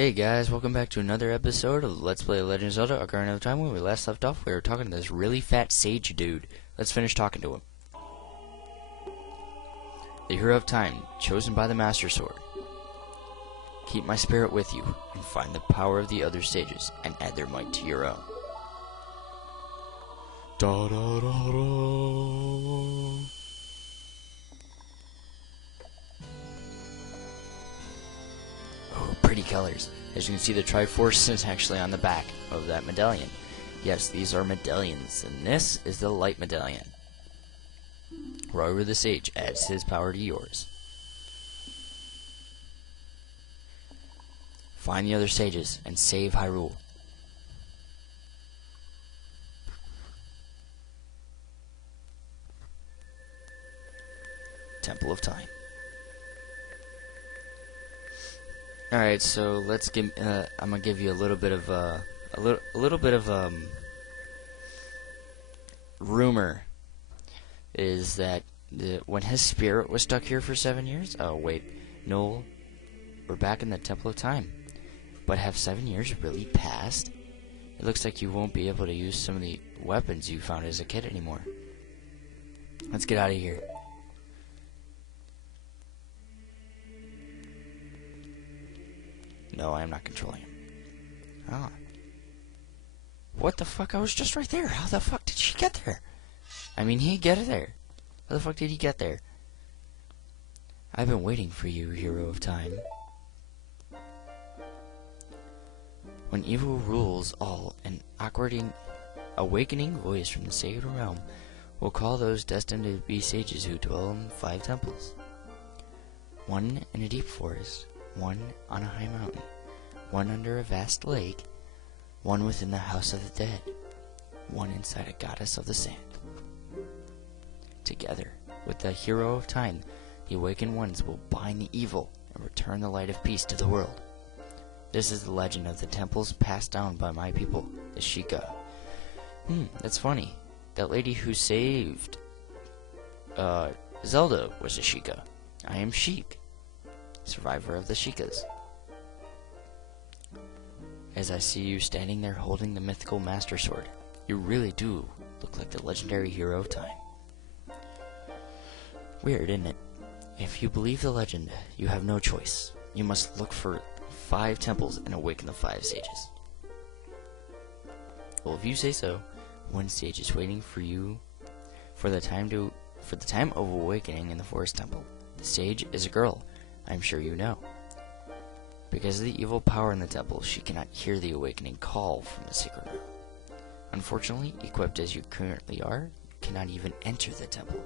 Hey guys, welcome back to another episode of Let's Play Legend of Zelda Ocarina of Time. When we last left off, we were talking to this really fat sage dude. Let's finish talking to him. The hero of time, chosen by the Master Sword. Keep my spirit with you, and find the power of the other sages, and add their might to your own. Da da da da. Oh, pretty colors. As you can see, the Triforce is actually on the back of that medallion. Yes, these are medallions, and this is the light medallion. Roy the Sage adds his power to yours. Find the other sages and save Hyrule. Temple of Time. Alright, so let's give. I'm gonna give you a little bit of rumor. Is that when his spirit was stuck here for 7 years? Oh wait, Noel, we're back in the Temple of Time, but have 7 years really passed? It looks like you won't be able to use some of the weapons you found as a kid anymore. Let's get out of here. No, I am not controlling him. Ah. What the fuck? I was just right there. How the fuck did she get there? I mean, he get there. How the fuck did he get there? I've been waiting for you, hero of time. When evil rules all, an awakening voice from the sacred realm will call those destined to be sages who dwell in 5 temples. One in a deep forest, one on a high mountain, one under a vast lake, one within the house of the dead, one inside a goddess of the sand. Together, with the hero of time, the awakened ones will bind the evil and return the light of peace to the world. This is the legend of the temples passed down by my people, the Sheikah. That's funny. That lady who saved Zelda was a Sheikah. I am Sheik, survivor of the Sheikahs. As I see you standing there holding the mythical Master Sword, you really do look like the legendary hero of time. Weird, isn't it? If you believe the legend, you have no choice. You must look for 5 temples and awaken the 5 sages. Well, if you say so, one sage is waiting for you for the time of awakening in the forest temple. The sage is a girl, I'm sure you know. Because of the evil power in the temple, she cannot hear the awakening call from the secret room. Unfortunately, equipped as you currently are, you cannot even enter the temple.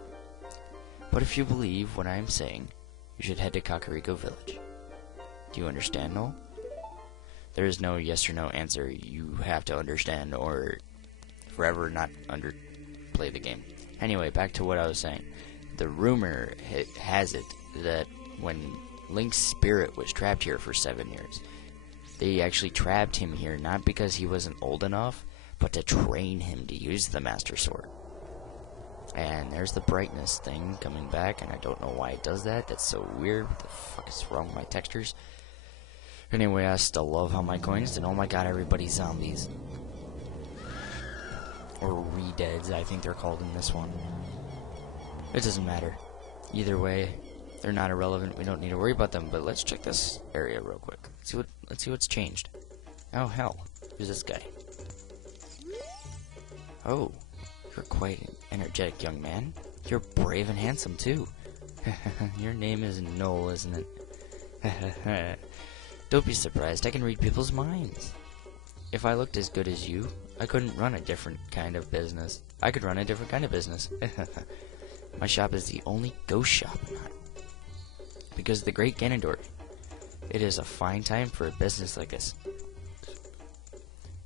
But if you believe what I am saying, you should head to Kakariko Village. Do you understand, Noel? There is no yes or no answer. You have to understand or forever not play the game. Anyway, back to what I was saying. The rumor has it that when Link's spirit was trapped here for 7 years, they actually trapped him here not because he wasn't old enough, but to train him to use the Master Sword. And there's the brightness thing coming back, and I don't know why it does that. That's so weird. What the fuck is wrong with my textures? Anyway, I still love how my coins, and oh my god, everybody's zombies. Or re-deads, I think they're called in this one. It doesn't matter. Either way, they're not irrelevant. We don't need to worry about them, but let's check this area real quick. Let's see what's changed. Oh, hell. Who's this guy? Oh. You're quite an energetic young man. You're brave and handsome, too. Your name is Noel, isn't it? Don't be surprised. I can read people's minds. If I looked as good as you, I couldn't run a different kind of business. I could run a different kind of business. My shop is the only ghost shop. Because of the great Ganondorf. It is a fine time for a business like this.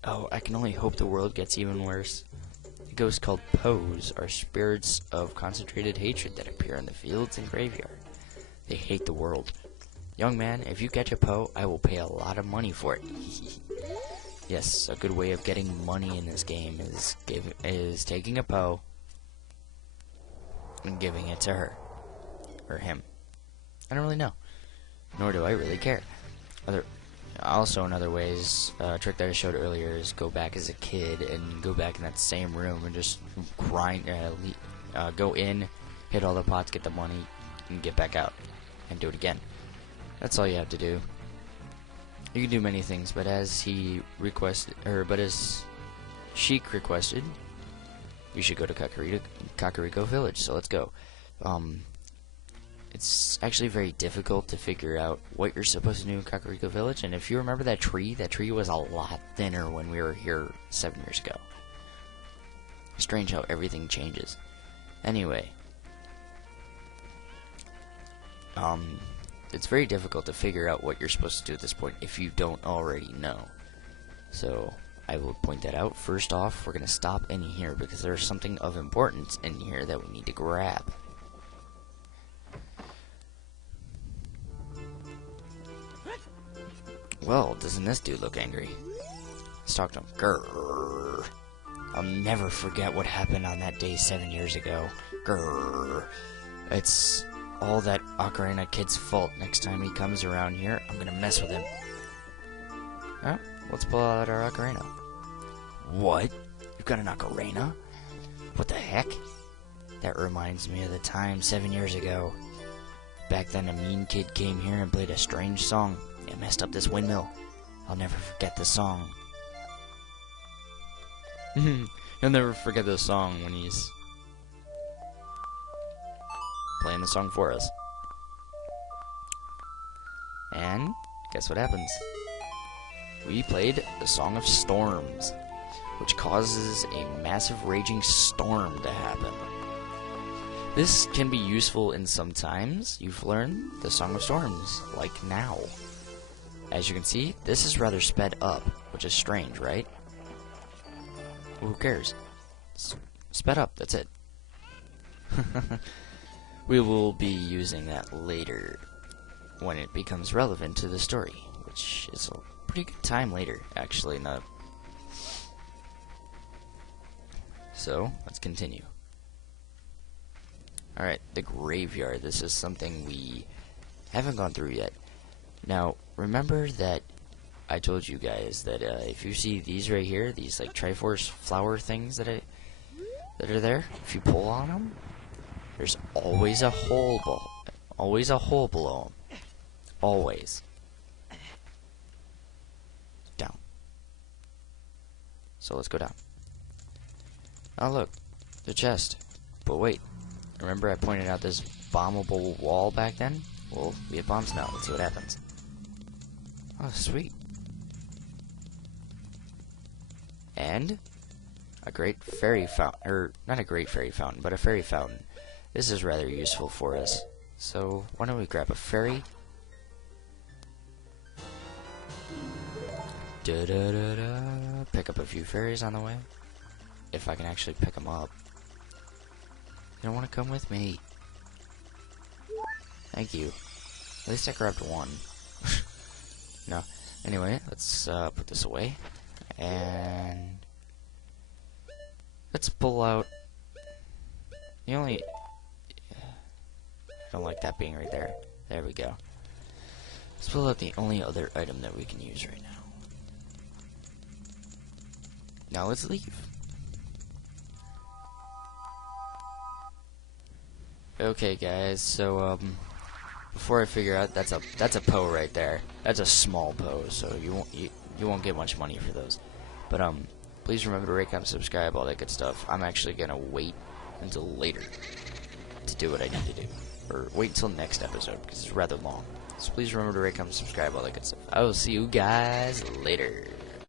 Oh, I can only hope the world gets even worse. Ghosts called Poes are spirits of concentrated hatred that appear in the fields and graveyard. They hate the world. Young man, if you catch a Poe, I will pay a lot of money for it. Yes, a good way of getting money in this game is taking a Poe and giving it to her. Or him. I don't really know. Nor do I really care. Also, another way is a trick that I showed earlier is go back as a kid and go back in that same room and just grind, go in, hit all the pots, get the money, and get back out and do it again. That's all you have to do. You can do many things, but as he requested, but as Sheik requested, we should go to Kakariko Village. So let's go. It's actually very difficult to figure out what you're supposed to do in Kakariko Village, and if you remember that tree was a lot thinner when we were here 7 years ago. Strange how everything changes. Anyway, it's very difficult to figure out what you're supposed to do at this point if you don't already know. So I will point that out. First off, we're going to stop in here because there's something of importance in here that we need to grab. Well, doesn't this dude look angry? Let's talk to him. Grrr. I'll never forget what happened on that day 7 years ago. Grrr. It's all that Ocarina kid's fault. Next time he comes around here, I'm gonna mess with him. Huh? Let's pull out our Ocarina. What? You've got an Ocarina? What the heck? That reminds me of the time 7 years ago. Back then, a mean kid came here and played a strange song. It messed up this windmill. I'll never forget the song. He'll never forget the song when he's playing the song for us. And guess what happens? We played the Song of Storms, which causes a massive raging storm to happen. This can be useful in some times. You've learned the Song of Storms, like now. As you can see, this is rather sped up, which is strange, right? Well, who cares? Sped up, that's it. We will be using that later when it becomes relevant to the story, which is a pretty good time later, actually. So, let's continue. Alright, the graveyard. This is something we haven't gone through yet. Now, remember that I told you guys that if you see these right here, these like Triforce flower things that are there, if you pull on them, there's always a hole below them. Always. Down. So let's go down. Oh look, the chest. But wait, remember I pointed out this bombable wall back then? Well, we have bombs now. Let's see what happens. Oh, sweet. And a great fairy fountain, or not a great fairy fountain, but a fairy fountain. This is rather useful for us. So, why don't we grab a fairy? Pick up a few fairies on the way. If I can actually pick them up. You don't want to come with me. Thank you. At least I grabbed one. No. Anyway, let's put this away. And let's pull out the only... I don't like that being right there. There we go. Let's pull out the only other item that we can use right now. Now let's leave. Okay, guys. So before I figure out, that's a Poe right there. That's a small Poe, so you won't get much money for those. But please remember to rate, comment, subscribe, all that good stuff. I'm actually gonna wait until later to do what I need to do, or wait until next episode because it's rather long. So please remember to rate, comment, subscribe, all that good stuff. I will see you guys later.